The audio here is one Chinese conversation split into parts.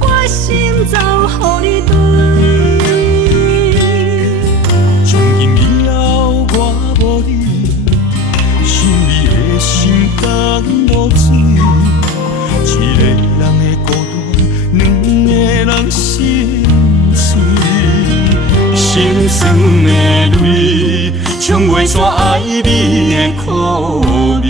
决心走予你追。从今以后我无你，想你的心肝无水。一个人的孤单，两个人心碎。心酸的泪，冲袂煞爱你的苦味。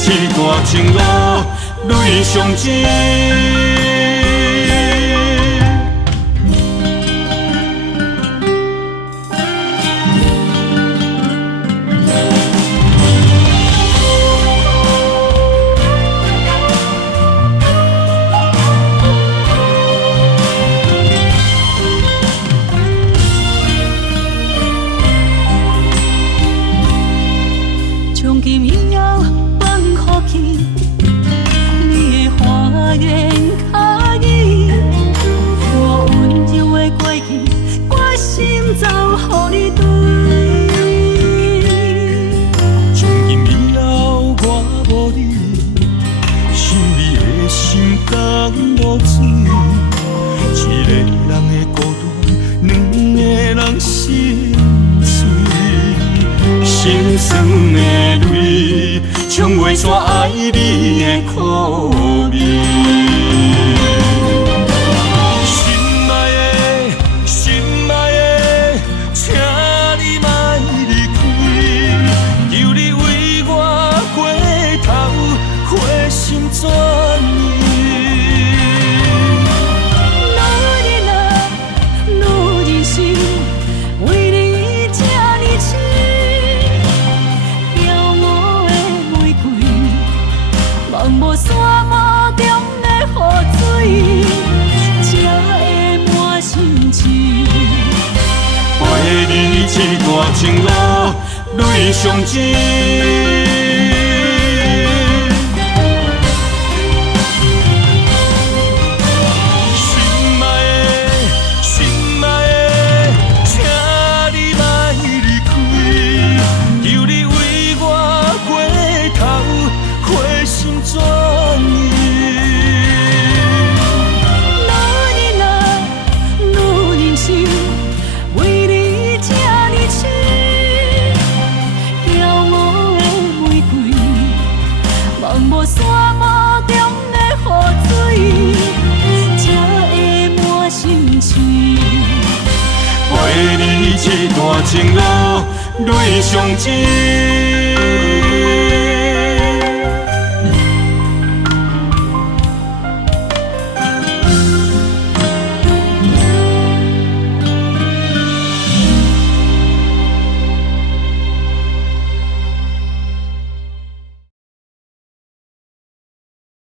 一段情路泪相知。从今以后，放去你的花言巧语，我温柔的过去，决心走予你追。从今以后我无你，想你的心肝无水。一个人的孤单，两个人心碎。心酸的泪，冲袂煞爱你的苦味。心爱的，心爱的，请你莫离开，求你为我过头，花心全意。无山漠中的雨水，才会满心痴。陪你一段情路泪相知。无山漠中的雨水，才会满心痴。陪你一段情路泪相知。